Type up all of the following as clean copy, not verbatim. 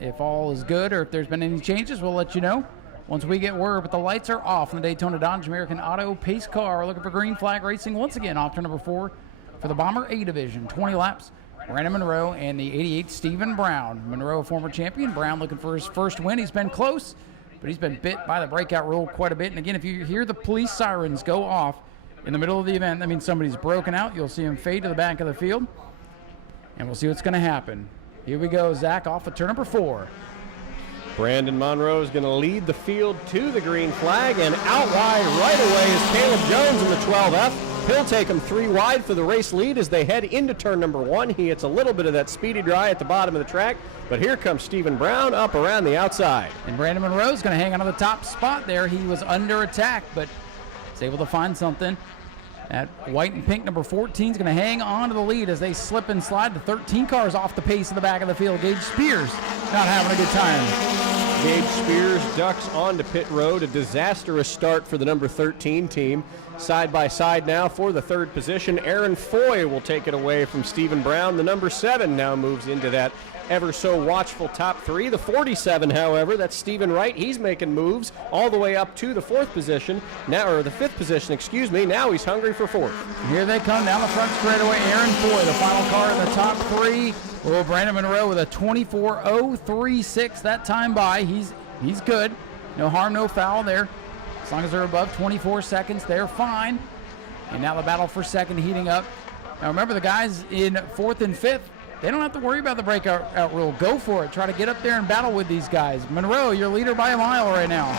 If all is good or if there's been any changes, we'll let you know once we get word. But the lights are off in the Daytona Dodge American Auto Pace Car. We're looking for green flag racing once again off turn number 4 for the Bomber A Division. 20 laps. Brandon Monroe and the 88 Stephen Brown. Monroe, a former champion. Brown looking for his first win. He's been close, but he's been bit by the breakout rule quite a bit. And again, if you hear the police sirens go off in the middle of the event, that means somebody's broken out. You'll see him fade to the back of the field, and we'll see what's going to happen. Here we go, Zach, off of turn number 4. Brandon Monroe is going to lead the field to the green flag, and out wide right away is Caleb Jones in the 12F. He'll take him 3 wide for the race lead as they head into turn number 1. He hits a little bit of that speedy dry at the bottom of the track, but here comes Stephen Brown up around the outside. And Brandon Monroe is going to hang on to the top spot there. He was under attack, but is able to find something. That white and pink number 14 is going to hang on to the lead as they slip and slide. The 13 cars off the pace in the back of the field. Gage Spears not having a good time. Gage Spears ducks onto pit road. A disastrous start for the number 13 team. Side by side now for the 3rd position. Aaron Foy will take it away from Stephen Brown. The number 7 now moves into that ever so watchful top 3. The 47, however, that's Stephen Wright. He's making moves all the way up to the 4th position now, or the 5th position, excuse me. Now he's hungry for 4th. Here they come down the front straightaway. Aaron Foy, the final car in the top 3. Oh, Brandon Monroe with a 24.036 that time by. He's good. No harm, no foul there. As long as they're above 24 seconds, they're fine. And now the battle for 2nd heating up. Now remember, the guys in 4th and 5th, they don't have to worry about the breakout rule. Go for it. Try to get up there and battle with these guys. Monroe, your leader by a mile right now.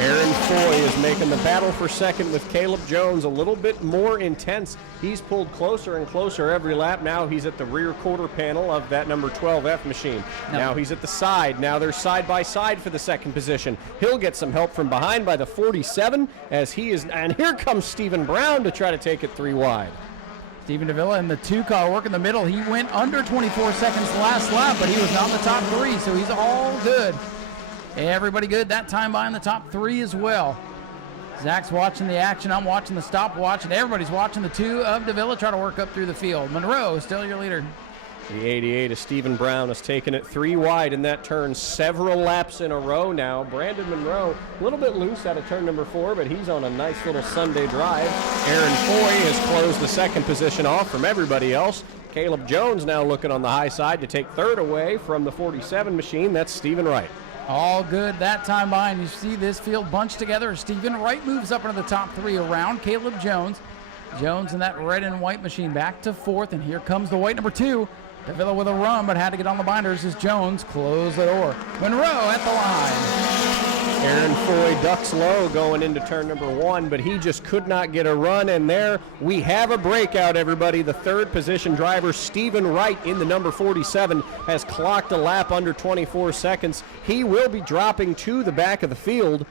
Aaron Foy is making the battle for 2nd with Caleb Jones a little bit more intense. He's pulled closer and closer every lap. Now he's at the rear quarter panel of that number 12F machine. Now he's at the side. Now they're side by side for the 2nd position. He'll get some help from behind by the 47 as he is, and here comes Stephen Brown to try to take it 3 wide. Stephen Davila in the 2 car work in the middle. He went under 24 seconds last lap, but he was not in the top 3, so he's all good. Everybody good that time by in the top 3 as well. Zach's watching the action. I'm watching the stopwatch, and everybody's watching the 2 of Davila try to work up through the field. Monroe still your leader. The 88 of Stephen Brown has taken it 3 wide in that turn several laps in a row now. Brandon Monroe a little bit loose out of turn number 4, but he's on a nice little Sunday drive. Aaron Foy has closed the 2nd position off from everybody else. Caleb Jones now looking on the high side to take 3rd away from the 47 machine. That's Stephen Wright. All good that time by, and you see this field bunched together. Stephen Wright moves up into the top 3 around Caleb Jones. Jones in that red and white machine back to 4th, and here comes the white number 2. Davila with a run, but had to get on the binders as Jones closed the door. Monroe at the line. Aaron Foy ducks low going into turn number 1, but he just could not get a run, and there we have a breakout, everybody. The 3rd position driver, Stephen Wright, in the number 47, has clocked a lap under 24 seconds. He will be dropping to the back of the field.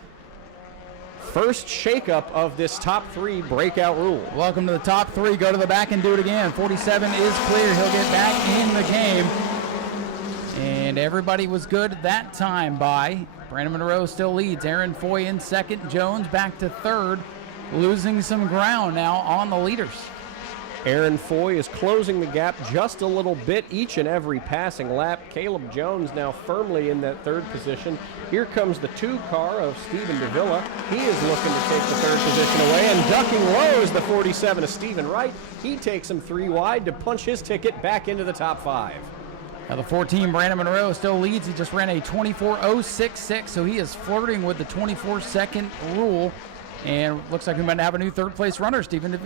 First shakeup of this top 3 breakout rule. Welcome to the top 3. Go to the back and do it again. 47 is clear. He'll get back in the game. And everybody was good that time by. Brandon Monroe still leads. Aaron Foy in 2nd. Jones back to 3rd. Losing some ground now on the leaders. Aaron Foy is closing the gap just a little bit each and every passing lap. Caleb Jones now firmly in that 3rd position. Here comes the 2 car of Stephen Davila. He is looking to take the 3rd position away, and ducking low is the 47 of Stephen Wright. He takes him 3 wide to punch his ticket back into the top 5. Now the 14, Brandon Monroe, still leads. He just ran a 24.066, so he is flirting with the 24-second rule. And looks like we might have a new 3rd place runner, Stephen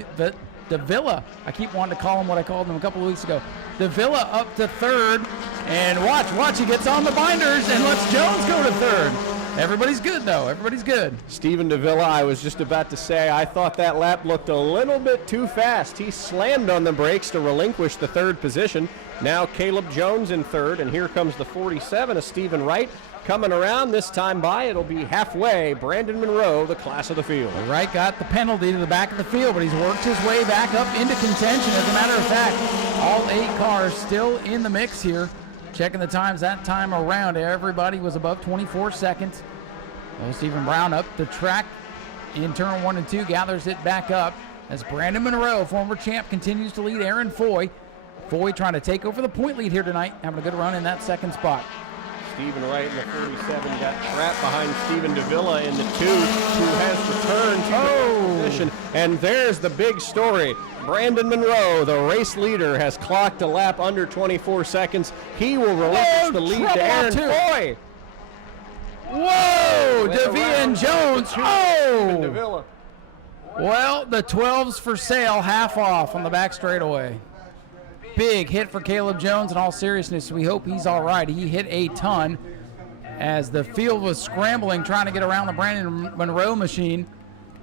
Davila. I keep wanting to call him what I called him a couple of weeks ago. Davila up to 3rd, and watch, he gets on the binders and lets Jones go to 3rd. Everybody's good, though. Everybody's good. Stephen Davila, I was just about to say, I thought that lap looked a little bit too fast. He slammed on the brakes to relinquish the 3rd position. Now Caleb Jones in 3rd, and here comes the 47 of Stephen Wright. Coming around this time by, it'll be halfway. Brandon Monroe, the class of the field. Wright got the penalty to the back of the field, but he's worked his way back up into contention. As a matter of fact, all 8 cars still in the mix here. Checking the times that time around, everybody was above 24 seconds. Well, Stephen Brown up the track in turn 1 and 2, gathers it back up as Brandon Monroe, former champ, continues to lead Aaron Foy. Foy trying to take over the point lead here tonight, having a good run in that 2nd spot. Stephen Wright in the 47 got trapped behind Stephen Davila in the 2, who has returned to the position. And there's the big story. Brandon Monroe, the race leader, has clocked a lap under 24 seconds. He will relinquish the lead to Aaron Foy. Whoa! Devian Jones. Oh! Well, the 12's for sale, half off on the back straightaway. Big hit for Caleb Jones. In all seriousness, we hope he's all right. He hit a ton as the field was scrambling, trying to get around the Brandon Monroe machine.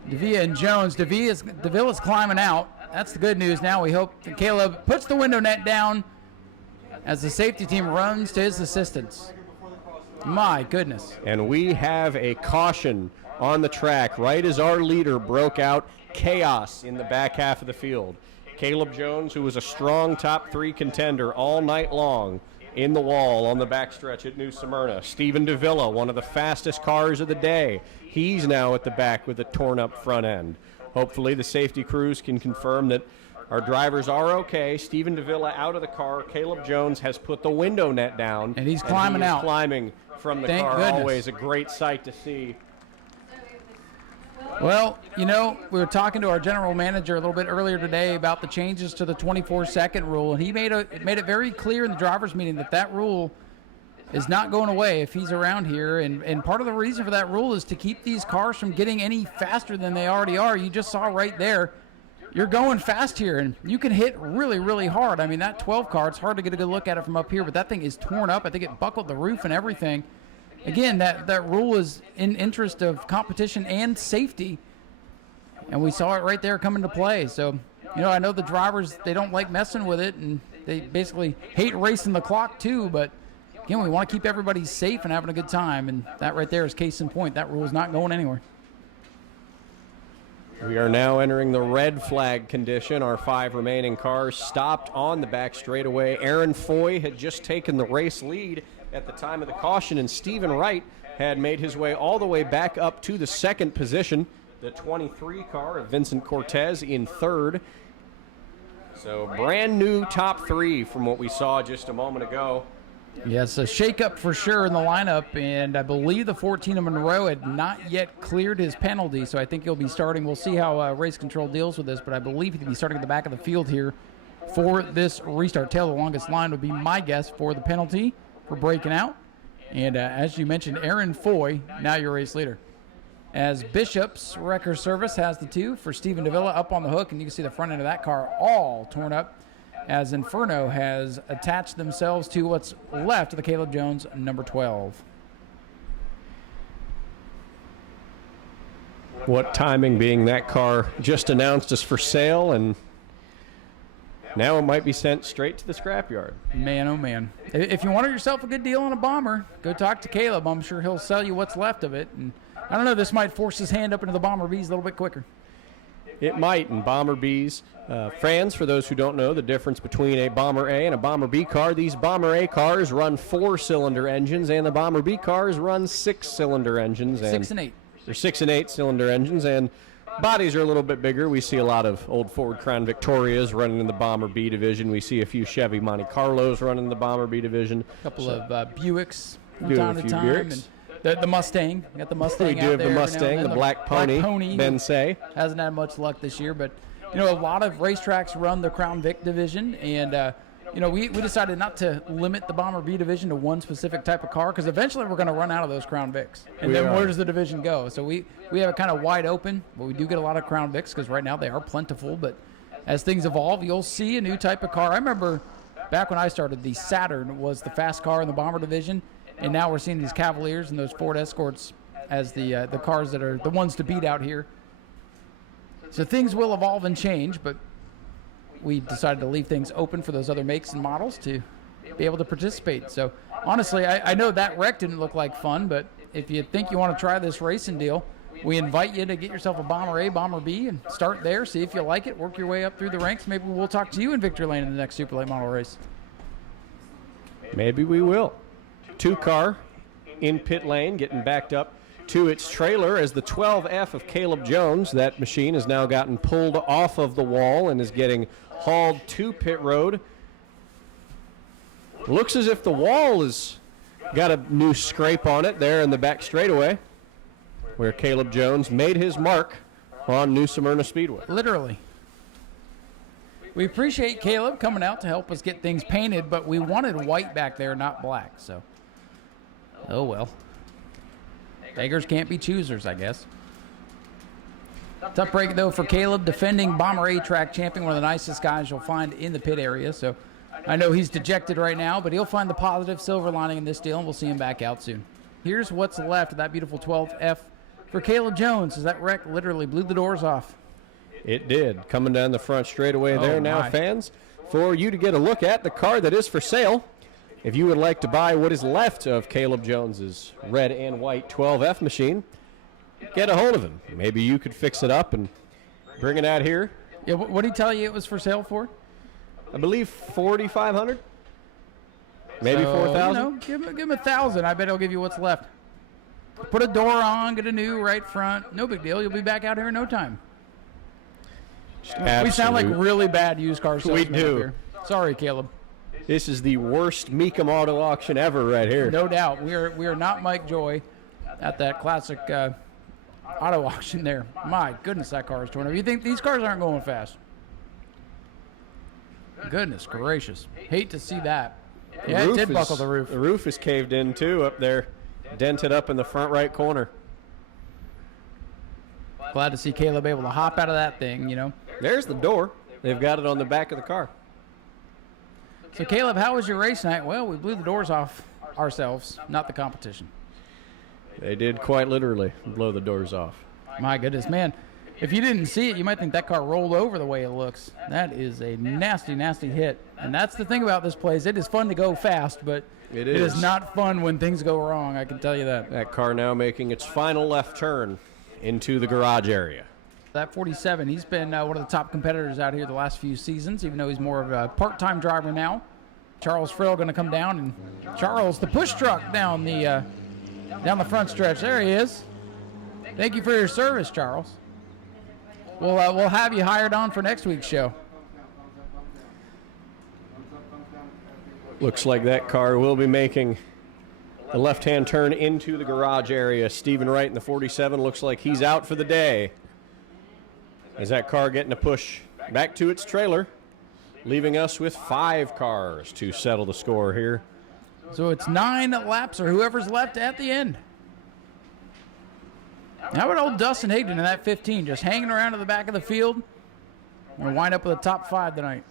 Davila and Jones. Davila's climbing out. That's the good news. Now we hope that Caleb puts the window net down as the safety team runs to his assistance. My goodness. And we have a caution on the track right as our leader broke out. Chaos in the back half of the field. Caleb Jones, who was a strong top 3 contender all night long, in the wall on the backstretch at New Smyrna. Stephen Davila, one of the fastest cars of the day. He's now at the back with a torn-up front end. Hopefully the safety crews can confirm that our drivers are okay. Stephen Davila out of the car. Caleb Jones has put the window net down. And he's climbing out. Climbing from the car. Goodness. Always a great sight to see. Well, you know, we were talking to our general manager a little bit earlier today about the changes to the 24-second rule, and he made it very clear in the drivers' meeting that rule is not going away if he's around here. And part of the reason for that rule is to keep these cars from getting any faster than they already are. You just saw right there, you're going fast here, and you can hit really, really hard. I mean, that 12 car, it's hard to get a good look at it from up here, but that thing is torn up. I think it buckled the roof and everything. Again, that rule is in interest of competition and safety, and we saw it right there come into play. So, you know, I know the drivers, they don't like messing with it, and they basically hate racing the clock too, but again, we want to keep everybody safe and having a good time, and that right there is case in point. That rule is not going anywhere. We are now entering the red flag condition. Our 5 remaining cars stopped on the back straightaway. Aaron Foy had just taken the race lead at the time of the caution, and Stephen Wright had made his way all the way back up to the second position. The 23 car of Vincent Cortez in third. So brand new top 3 from what we saw just a moment ago. Yes, a shakeup for sure in the lineup, and I believe the 14 of Monroe had not yet cleared his penalty, so I think he'll be starting. We'll see how race control deals with this, but I believe he'll be starting at the back of the field here for this restart. Tail the longest line would be my guess for the penalty for breaking out. And as you mentioned, Aaron Foy, now your race leader. As Bishop's Wrecker Service has the 2 for Stephen Davila up on the hook, and you can see the front end of that car all torn up as Inferno has attached themselves to what's left of the Caleb Jones number 12. What timing, being that car just announced as for sale, and now it might be sent straight to the scrapyard. Man, oh man. If you wanted yourself a good deal on a bomber, go talk to Caleb. I'm sure he'll sell you what's left of it. And I don't know, this might force his hand up into the Bomber Bs a little bit quicker. It might, and Bomber Bs. Fans, for those who don't know the difference between a Bomber A and a Bomber B car, these Bomber A cars run 4-cylinder engines, and the Bomber B cars run 6-cylinder engines. 6 and 8. They're 6 and 8-cylinder engines, and bodies are a little bit bigger. We see a lot of old Ford Crown Victorias running in the Bomber B division. We see a few Chevy Monte Carlos running in the Bomber B division. A couple of Buicks from time to time. And the Mustang. You got the Mustang We do have the Mustang, the Black Pony, Ben Say. Hasn't had much luck this year, but, you know, a lot of racetracks run the Crown Vic division, and, you know, we decided not to limit the Bomber B division to one specific type of car, because eventually we're going to run out of those Crown Vics. And then where does the division go? So we have it kind of wide open, but we do get a lot of Crown Vics, because right now they are plentiful. But as things evolve, you'll see a new type of car. I remember back when I started, the Saturn was the fast car in the Bomber division, and now we're seeing these Cavaliers and those Ford Escorts as the cars that are the ones to beat out here. So things will evolve and change, but we decided to leave things open for those other makes and models to be able to participate. So honestly, I know that wreck didn't look like fun, but if you think you want to try this racing deal, we invite you to get yourself a Bomber A, Bomber B, and start there, see if you like it, work your way up through the ranks. Maybe we'll talk to you in Victory Lane in the next Super Late Model race. Maybe we will. 2-car in pit lane, getting backed up to its trailer as the 12F of Caleb Jones. That machine has now gotten pulled off of the wall and is getting hauled to pit road. Looks as if the wall is Got a new scrape on it there in the back straightaway, where Caleb Jones made his mark on New Smyrna Speedway. Literally. We appreciate Caleb coming out to help us get things painted, but we wanted white back there, not black, so. Oh, well. Beggars can't be choosers, I guess. Tough break, though, for Caleb, defending Bomber A-Track champion, one of the nicest guys you'll find in the pit area. So I know he's dejected right now, but he'll find the positive silver lining in this deal, and we'll see him back out soon. Here's what's left of that beautiful 12F for Caleb Jones, as that wreck literally blew the doors off. It did. Coming down the front straightaway there now, fans, for you to get a look at the car that is for sale. If you would like to buy what is left of Caleb Jones's red and white 12F machine, get a hold of him. Maybe you could fix it up and bring it out here. Yeah, what did he tell you it was for sale for? I believe $4,500, maybe $4,000. Give him $1,000. I bet he'll give you what's left. Put a door on, get a new right front. No big deal. You'll be back out here in no time. We sound like really bad used car salesmen. We do. Here. Sorry, Caleb. This is the worst Mecum auto auction ever right here. No doubt. We are not Mike Joy at that classic auto auction there. My goodness, that car is torn up. You think these cars aren't going fast? Goodness gracious. Hate to see that. Yeah, it did buckle the roof. The roof is caved in too up there. Dented up in the front right corner. Glad to see Caleb able to hop out of that thing, you know. There's the door. They've got it on the back of the car. So, Caleb, how was your race night? Well, we blew the doors off ourselves, not the competition. They did quite literally blow the doors off. My goodness, man. If you didn't see it, you might think that car rolled over the way it looks. That is a nasty, nasty hit. And that's the thing about this place. It is fun to go fast, but it is not fun when things go wrong, I can tell you that. That car now making its final left turn into the garage area. That 47, he's been one of the top competitors out here the last few seasons, even though he's more of a part-time driver now. Charles Frill going to come down, and Charles, the push truck down the front stretch. There he is. Thank you for your service, Charles. We'll have you hired on for next week's show. Looks like that car will be making the left-hand turn into the garage area. Stephen Wright in the 47 looks like he's out for the day. As that car getting a push back to its trailer, leaving us with 5 cars to settle the score here. So it's 9 laps, or whoever's left at the end. How about old Dustin Higdon in that 15, just hanging around at the back of the field? We'll wind up with a top 5 tonight.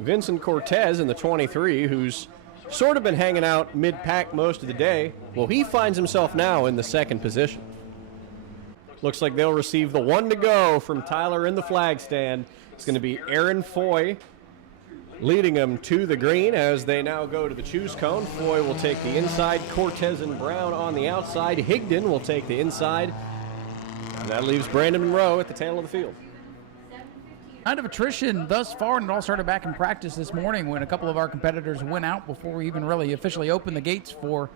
Vincent Cortez in the 23, who's sort of been hanging out mid-pack most of the day. Well, he finds himself now in the 2nd position. Looks like they'll receive the 1 to go from Tyler in the flag stand. It's going to be Aaron Foy leading them to the green as they now go to the choose cone. Foy will take the inside, Cortez and Brown on the outside. Higdon will take the inside. And that leaves Brandon Monroe at the tail of the field. Kind of attrition thus far, and it all started back in practice this morning when a couple of our competitors went out before we even really officially opened the gates for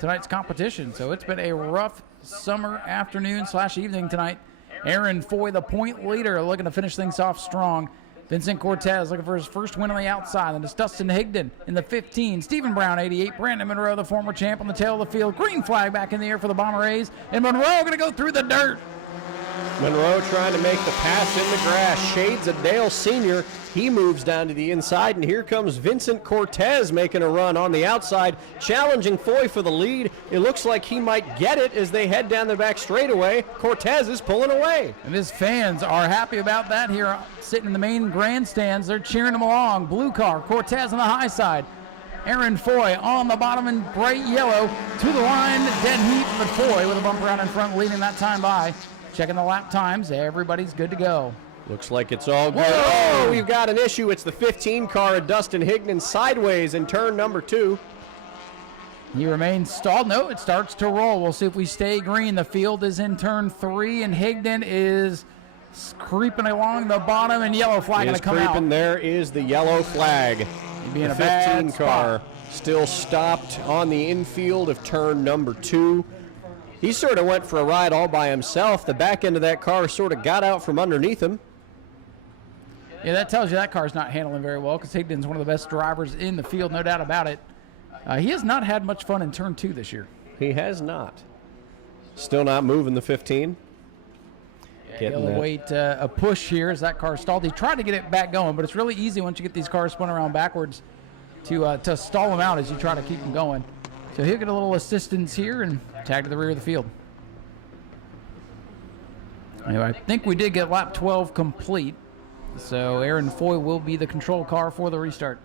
tonight's competition. So it's been a rough summer afternoon / evening tonight. Aaron Foy, the point leader, looking to finish things off strong. Vincent Cortez looking for his first win on the outside. And it's Dustin Higdon in the 15. Stephen Brown, 88. Brandon Monroe, the former champ, on the tail of the field. Green flag back in the air for the Bomber A's. And Monroe going to go through the dirt. Monroe trying to make the pass in the grass. Shades of Dale Sr. He moves down to the inside, and here comes Vincent Cortez making a run on the outside, challenging Foy for the lead. It looks like he might get it as they head down the back straightaway. Cortez is pulling away. And his fans are happy about that here, sitting in the main grandstands. They're cheering him along. Blue car, Cortez on the high side. Aaron Foy on the bottom in bright yellow to the line. Dead heat, but Foy with a bumper out in front, leading that time by. Checking the lap times. Everybody's good to go. Looks like it's all good. Whoa! Oh, we've got an issue. It's the 15 car of Dustin Higdon sideways in turn number 2. He remains stalled. No, it starts to roll. We'll see if we stay green. The field is in turn 3, and Higdon is creeping along the bottom, and yellow flag going to come out. There is the yellow flag. Being the a bad 15 car still stopped on the infield of turn number 2. He sort of went for a ride all by himself. The back end of that car sort of got out from underneath him. Yeah, that tells you that car's not handling very well, because Higdon's one of the best drivers in the field, no doubt about it. He has not had much fun in turn 2 this year. He has not. Still not moving the 15. He'll wait a push here as that car stalled. He tried to get it back going, but it's really easy once you get these cars spun around backwards to stall them out as you try to keep them going. So he'll get a little assistance here and tag to the rear of the field. Anyway, I think we did get lap 12 complete. So Aaron Foy will be the control car for the restart.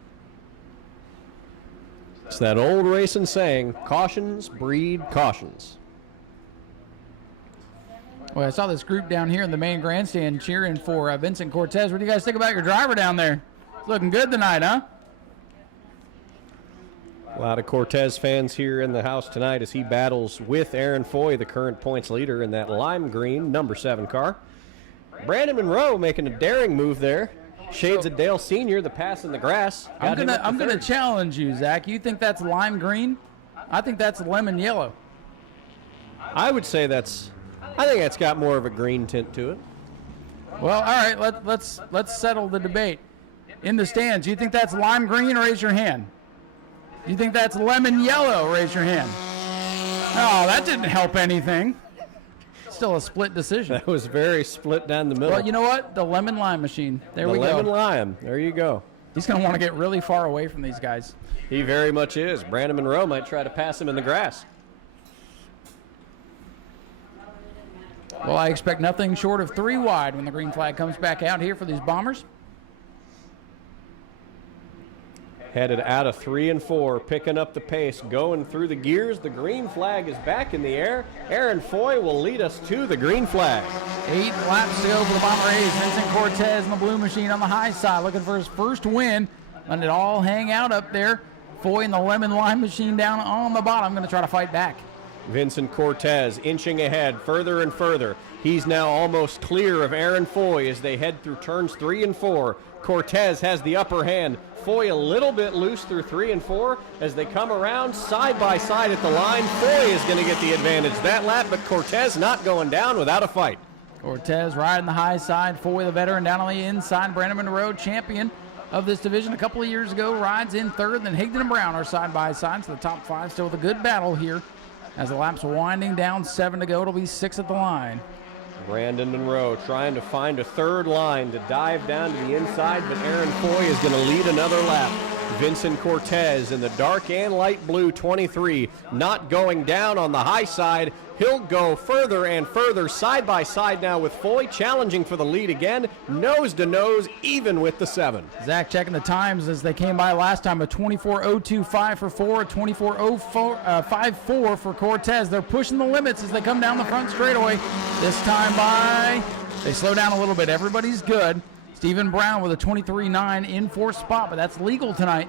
It's that old racing saying, cautions breed cautions. Well, I saw this group down here in the main grandstand cheering for Vincent Cortez. What do you guys think about your driver down there? It's looking good tonight, huh? A lot of Cortez fans here in the house tonight as he battles with Aaron Foy, the current points leader in that lime green number 7 car. Brandon Monroe making a daring move there. Shades of Dale Sr., the pass in the grass. I'm gonna challenge you, Zach. You think that's lime green? I think that's lemon yellow. I would say I think that's got more of a green tint to it. Well, all right, let's settle the debate. In the stands, you think that's lime green? Raise your hand. You think that's lemon yellow? Raise your hand. Oh, that didn't help anything. Still a split decision. That was very split down the middle. Well, you know what? The lemon lime machine. There we go. The lemon lime. There you go. He's going to want to get really far away from these guys. He very much is. Brandon Monroe might try to pass him in the grass. Well, I expect nothing short of 3 wide when the green flag comes back out here for these Bombers. Headed out of 3 and 4, picking up the pace, going through the gears. The green flag is back in the air. Aaron Foy will lead us to the green flag. 8 laps to go for the Bomber A's. Vincent Cortez in the blue machine on the high side, looking for his first win. Letting it all hang out up there. Foy in the lemon lime machine down on the bottom, going to try to fight back. Vincent Cortez inching ahead further and further. He's now almost clear of Aaron Foy as they head through turns 3 and 4. Cortez has the upper hand. Foy a little bit loose through 3 and 4 as they come around side by side at the line. Foy is going to get the advantage that lap, but Cortez not going down without a fight. Cortez riding the high side. Foy, the veteran, down on the inside. Brandon Monroe, champion of this division a couple of years ago, rides in third. Then Higdon and Brown are side by side. So the top 5 still with a good battle here. As the lap's winding down, 7 to go. It'll be 6 at the line. Brandon Monroe trying to find a third line to dive down to the inside, but Aaron Foy is going to lead another lap. Vincent Cortez in the dark and light blue 23, not going down on the high side. He'll go further and further side by side now with Foy challenging for the lead again, nose to nose, even with the 7. Zach checking the times as they came by last time, a 24:02.5 for 4, a 24:05.4 for Cortez. They're pushing the limits as they come down the front straightaway. This time by, they slow down a little bit. Everybody's good. Stephen Brown with a 23.9 in 4th spot, but that's legal tonight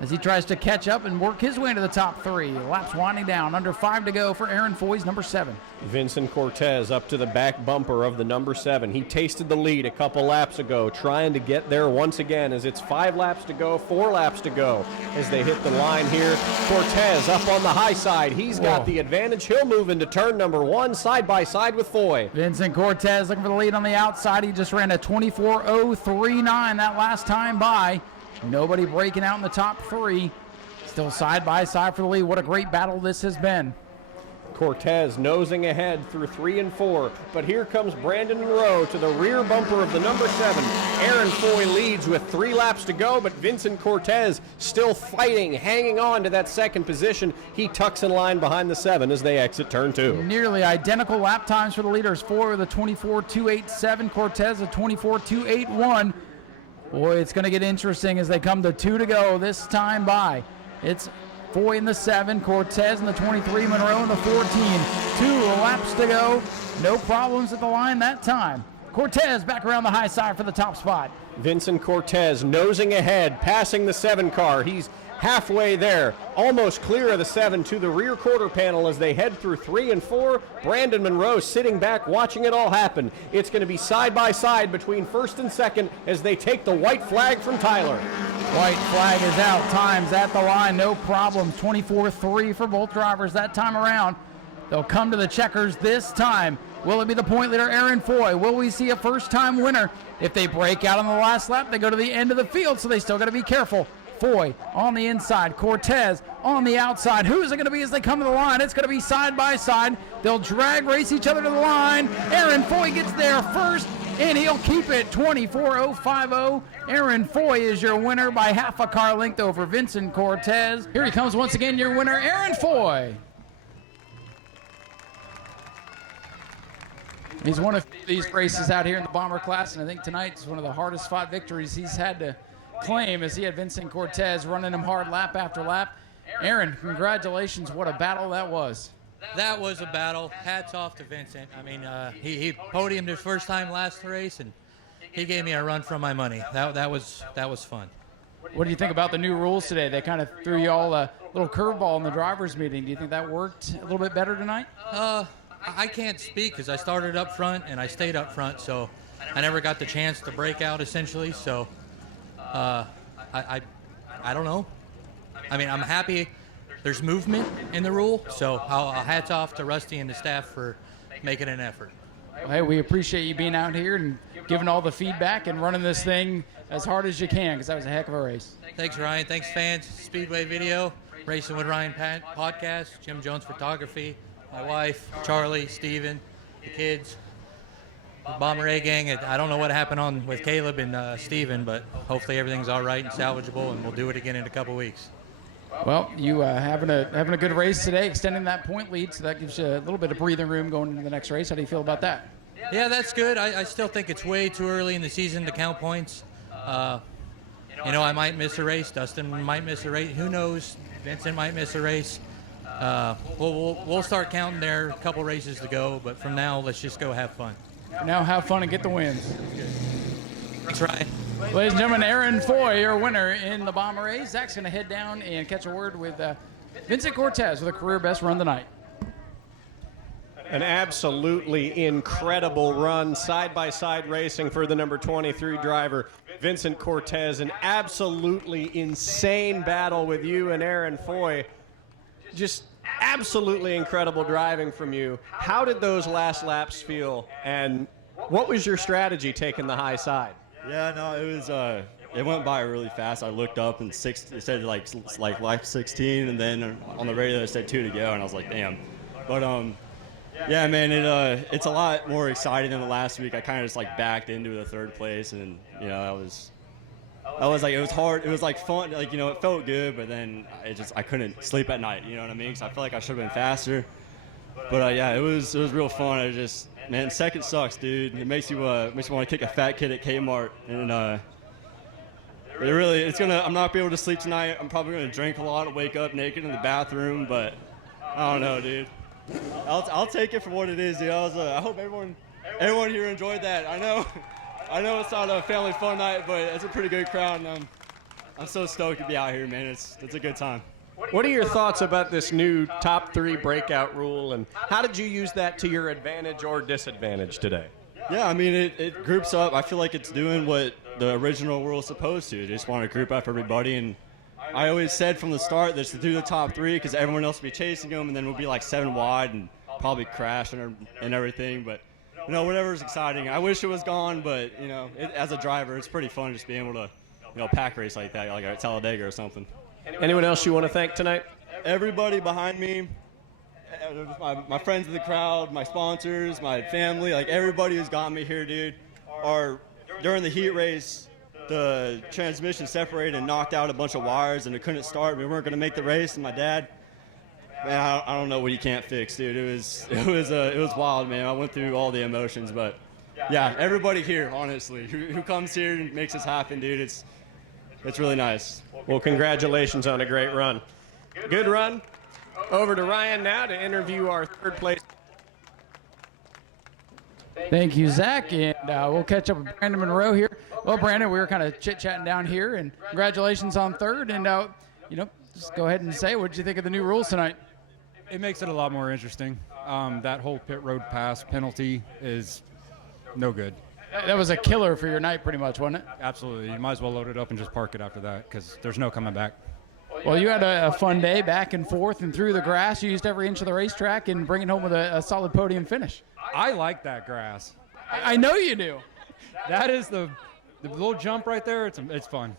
as he tries to catch up and work his way into the top 3. Laps winding down, under 5 to go for Aaron Foy's number 7. Vincent Cortez up to the back bumper of the number 7. He tasted the lead a couple laps ago, trying to get there once again as it's 5 laps to go, 4 laps to go as they hit the line here. Cortez up on the high side. He's got the advantage. He'll move into turn number 1, side by side with Foy. Vincent Cortez looking for the lead on the outside. He just ran a 24:039 that last time by. Nobody breaking out in the top 3. Still side by side for the lead. What a great battle this has been. Cortez nosing ahead through 3 and 4, but here comes Brandon Monroe to the rear bumper of the number 7. Aaron Foy leads with 3 laps to go, but Vincent Cortez still fighting, hanging on to that second position. He tucks in line behind the 7 as they exit turn 2. Nearly identical lap times for the leaders. Foy with a 24:287, Cortez a 24:281. Boy, it's going to get interesting as they come to 2 to go this time by. It's Foy in the 7, Cortez in the 23, Monroe in the 14. 2 laps to go. No problems at the line that time. Cortez back around the high side for the top spot. Vincent Cortez nosing ahead, passing the 7 car. He's halfway there, almost clear of the 7 to the rear quarter panel as they head through 3 and 4. Brandon Monroe sitting back watching it all happen. It's going to be side by side between first and second as they take the white flag from Tyler. White flag is out. Times at the line, no problems. 24:3 for both drivers that time around. They'll come to the checkers this time. Will it be the point leader, Aaron Foy? Will we see a first-time winner? If they break out on the last lap, they go to the end of the field, so they still got to be careful. Foy on the inside, Cortez on the outside. Who's it going to be as they come to the line? It's going to be side by side. They'll drag race each other to the line. Aaron Foy gets there first, and he'll keep it 24.050. Aaron Foy is your winner by half a car length over Vincent Cortez. Here he comes once again, your winner, Aaron Foy. He's won a few of these races out here in the Bomber class, and I think tonight's one of the hardest fought victories he's had to claim, as he had Vincent Cortez running him hard lap after lap. Aaron, congratulations. What a battle that was. That was a battle. Hats off to Vincent. I mean, he podiumed his first time last race, and he gave me a run for my money. That was fun. What do you think about the new rules today? They kind of threw you all a little curveball in the drivers' meeting. Do you think that worked a little bit better tonight? I can't speak because I started up front and I stayed up front, so I never got the chance to break out, essentially. So I don't know. I mean, I'm happy there's movement in the rule, so I'll hats off to Rusty and the staff for making an effort. Well, hey, we appreciate you being out here and giving all the feedback and running this thing as hard as you can, because that was a heck of a race. Thanks, Ryan. Thanks, fans. Speedway Video, Racing with Ryan podcast, Jim Jones Photography, my wife, Charlie, Steven, the kids, the Bomber A gang. I don't know what happened with Caleb and Steven, but hopefully everything's all right and salvageable, and we'll do it again in a couple weeks. Well, you having a good race today, extending that point lead, so that gives you a little bit of breathing room going into the next race. How do you feel about that? Yeah, that's good. I still think it's way too early in the season to count points. I might miss a race. Dustin might miss a race. Who knows? Vincent might miss a race. We'll start counting there. A couple races to go, but from now, let's just go have fun. Now have fun and get the wins. That's right. Ladies and gentlemen, Aaron Foy, your winner in the Bomber A. Zach's going to head down and catch a word with Vincent Cortez with a career best run tonight. An absolutely incredible run, side-by-side racing for the number 23 driver, Vincent Cortez. An absolutely insane battle with you and Aaron Foy. Just absolutely incredible driving from you. How did those last laps feel, and what was your strategy taking the high side? Yeah, no, it was. It went by really fast. I looked up and it said like lap 16, and then on the radio it said 2 to go, and I was like, damn. But yeah, man, it's a lot more exciting than the last week. I kind of just like backed into the third place, and that was like, it was hard. It was like fun, like it felt good, but then I couldn't sleep at night. You know what I mean? Because I feel like I should have been faster. But yeah, it was real fun. Man, second sucks, dude. It makes you want to kick a fat kid at Kmart, and I'm not be able to sleep tonight. I'm probably gonna drink a lot and wake up naked in the bathroom, but I don't know, dude. I'll take it for what it is, dude. I hope everyone here enjoyed that. I know it's not a family fun night, but it's a pretty good crowd, and I'm so stoked to be out here, man. It's a good time. What are your thoughts about this new top 3 breakout rule, and how did you use that to your advantage or disadvantage today? Yeah, I mean, it groups up. I feel like it's doing what the original rule is supposed to. Just want to group up everybody, and I always said from the start that to do the top 3 because everyone else will be chasing them, and then we'll be like 7 wide and probably crash and everything. But whatever's exciting. I wish it was gone, but as a driver, it's pretty fun just being able to pack race like that, like at Talladega or something. Anyone else you want to thank tonight? Everybody behind me, my friends in the crowd, my sponsors, my family, like everybody who's got me here, dude. During the heat race, the transmission separated and knocked out a bunch of wires, and it couldn't start. We weren't going to make the race, and my dad, man, I don't know what he can't fix, dude. It was wild, man. I went through all the emotions, but yeah, everybody here, honestly, who comes here and makes this happen, dude, it's really nice. Well, congratulations on a great run. Good run. Over to Ryan now to interview our third place. Thank you, Zach, and we'll catch up with Brandon Monroe here. Well, Brandon, we were kind of chit-chatting down here, and congratulations on third, and just go ahead and say, what did you think of the new rules tonight? It makes it a lot more interesting. That whole pit road pass penalty is no good. That was a killer for your night, pretty much, wasn't it? Absolutely. You might as well load it up and just park it after that because there's no coming back. Well, you had a fun day back and forth and through the grass. You used every inch of the racetrack and bring it home with a solid podium finish. I like that grass. I know you do. That is the little jump right there. It's fun.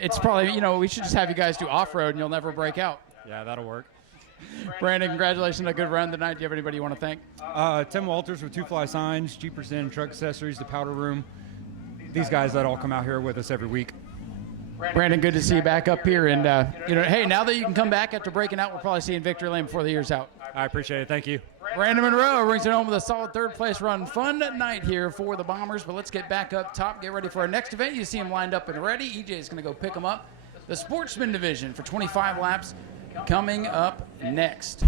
It's probably, you know, we should just have you guys do off-road and you'll never break out. Yeah, that'll work. Brandon, congratulations on a good run tonight. Do you have anybody you want to thank? Tim Walters with Two Fly Signs, Jeepers Inn Truck Accessories, the Powder Room. These guys that all come out here with us every week. Brandon, good to see you back up here. And, you know, hey, now that you can come back after breaking out, we'll probably see you in Victory Lane before the year's out. I appreciate it. Thank you. Brandon Monroe brings it home with a solid third-place run. Fun night here for the Bombers, but let's get back up top, get ready for our next event. You see them lined up and ready. EJ is going to go pick them up. The Sportsman Division for 25 laps coming up next.